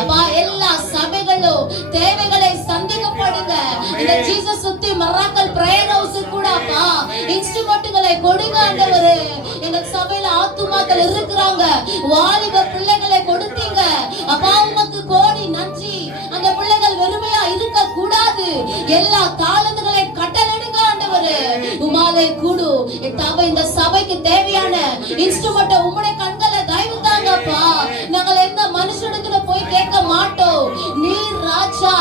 அப்பா எல்லா சபைகளும் தேவைகளை சந்திக்கப்படுங்க. இந்த ஜீசஸ் சுத்தி மிராக்கிள் பிரேயர் ஹவுஸ் கூட அப்பா இன்ஸ்ட்ருமெண்ட்களை கொடுங்க ஆண்டவரே. எங்க சபையில ஆத்துமாக்கள் இருக்கிறாங்க, வாலிப பிள்ளைகளை கொடுத்தீங்க அப்பா, உமக்கு கோடி நன்றி. அந்த பிள்ளைகள் வெறுமையா இருக்க கூடாது, எல்லா தாளந்துகளை கட்டளையிடுங்க ஆண்டவரே. உமாலே கூடு இந்த சபைக்கு தேவையான இன்ஸ்ட்ருமெண்ட் உம்முடைய கண்களை தயவு தாங்கப்பா. நாங்கள் எந்த மனுஷனிடத்துல போய் கேட்க மாட்டோம். நீர் ராஜா,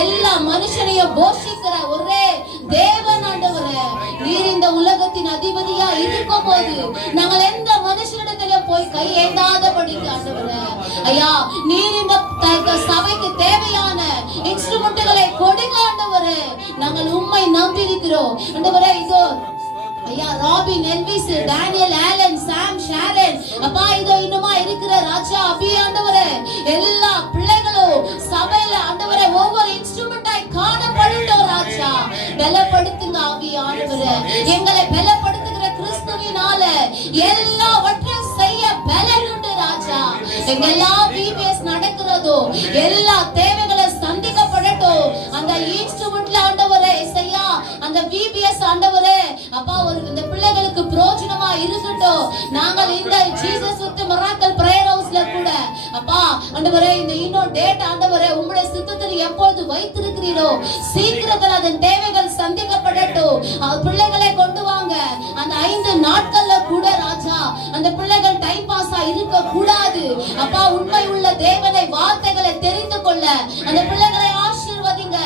எல்லா மனுஷனையும் போஷிக்கிற ஒரே தேவன் ஆண்டவரே. நீர் இந்த உலகத்தின் அதிபதியா இருக்கும் போது நாங்கள் எந்த மனுஷனிடத்துல போய் கை ஏந்தாதபடிக்கு ஆண்டவரே ஐயா, நீர் இந்த சபைக்கு தேவையான இன்ஸ்ட்ருமெண்ட்களை கொடுங்க ஆண்டவரே. நாங்கள் உம்மை நம்பி இருக்கிறோம் ஆண்டவரே. இதோ ஐயா ராபின், எல்விஸ், டேனியல், ஆலன், சாம், ஷாரன் அப்பா, இதோ இன்னுமா இருக்கிற ராஜா அபி ஆண்டவரே, எல்லா பிள்ளைகளும் சபையில ஆண்டவரே ஒவ்வொரு இன்ஸ்ட்ருமெண்டாய் காணப்படட்டும் ராஜா. பலப்படுத்துங்க ஆவி ஆண்டவரே, எங்களை பலப்படுத்துகிற கிறிஸ்துவினால எல்லாவற்றையும் செய்ய பலன் உண்டு ராஜா. எங்கெல்லாம் விபிஎஸ் நடக்கிறதோ எல்லா தேவைகளை சந்திக்கப்படட்டும். அந்த இன்ஸ்ட்ருமெண்ட்ல ஆண்டவரே இசையா, அந்த விபிஎஸ் ஆண்டவரே அப்பா இந்த பிள்ளைகளுக்கு பிரயோஜனமா இருக்கட்டும். நாங்கள் இந்த ஜீசஸ் வித் மிராக்கிள் பிரேயர் ஹவுஸ்ல கூட அப்பா ஆண்டவரே இந்த இன்னொரு டேட் ஆண்டவரே உம்முடைய சித்தத்தில் எப்பொழுது வைத்திருக்கிறீரோ சீக்கிரத்தில் அதன் தேவைகள் சந்திக்கப்படட்டும். பிள்ளைகளை கொண்டு வாங்க. அந்த 5 நாட்கள்ல கூட ராஜா அந்த பிள்ளைகள் டைம் பாஸா இருக்க கூடாது அப்பா. உண்மை உள்ள தேவனை வார்த்தைகளை தெரிந்து கொள்ள அந்த பிள்ளைகளை ஆசீர்வதிங்க.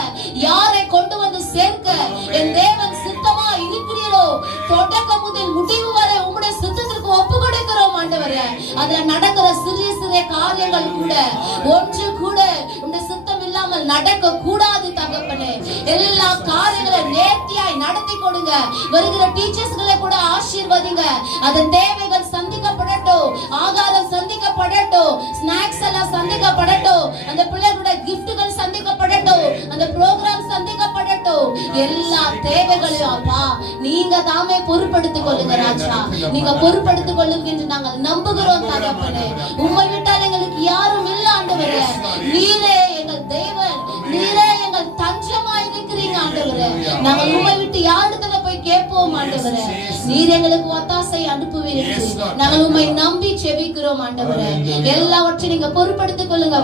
யாரை கொண்டு வந்து சேர்க்க என் தேவன் சித்தமா இருக்கிறீரோ தொடக்கம் முதல் முடிவு வரை உம்முடைய சித்தத்திற்கு ஒப்பு கொடுக்கிறோம் ஆண்டவரே. அதுல நடக்கிற சிறிய சிறிய காரியங்கள் கூட ஒன்று கூட உம்முடைய சித்தம் இல்லாமல் நடக்க கூடாது தகப்பனே. எல்லா காரியங்களும் நேர்த்தியாய் நடத்தி கொடுங்க. வருகிற டீச்சர்ஸ்களை கூட ஆசீர்வதிங்க. அதன் தேவைகள் சந்திக்கப்படட்டும், ஆகாரம் சந்திக்கப்படட்டும், ஸ்நாக்ஸ் எல்லாம் சந்திக்கப்படட்டும், அந்த பிள்ளைகளுடைய கிஃப்ட்கள் சந்திக்கப்படட்டும், அந்த ப்ரோக்ராம் சந்திக்கப்படட்டும். எல்லா தேவைகளையும் அப்பா நீங்க தாமே பொறுப்படுத்திக் கொள்ளுங்க ராஜா. நீங்க பொறுப்படுத்திக் கொள்ளுங்க என்று நாங்கள் நம்புகிறோம் தகப்பனே. உம்மை விட்டால் எங்களுக்கு யாரும் இல்ல ஆண்டவரே. நீரே எங்கள் தேவன், நீரே எங்கள் தஞ்சமா இருக்கிறீங்க ஆண்டவரே. நாங்கள் உம்மை விட்டு யாரிடத்துல போய் கேட்போம் ஆண்டவரே. நீர் எங்களுக்கு ஒத்தாசை அனுப்புவீர்கள். நாங்கள் உம்மை நம்பி செபிக்கிறோம் ஆண்டவரே. எல்லாவற்றையும் நீங்க பொறுப்படுத்திக் கொள்ளுங்க.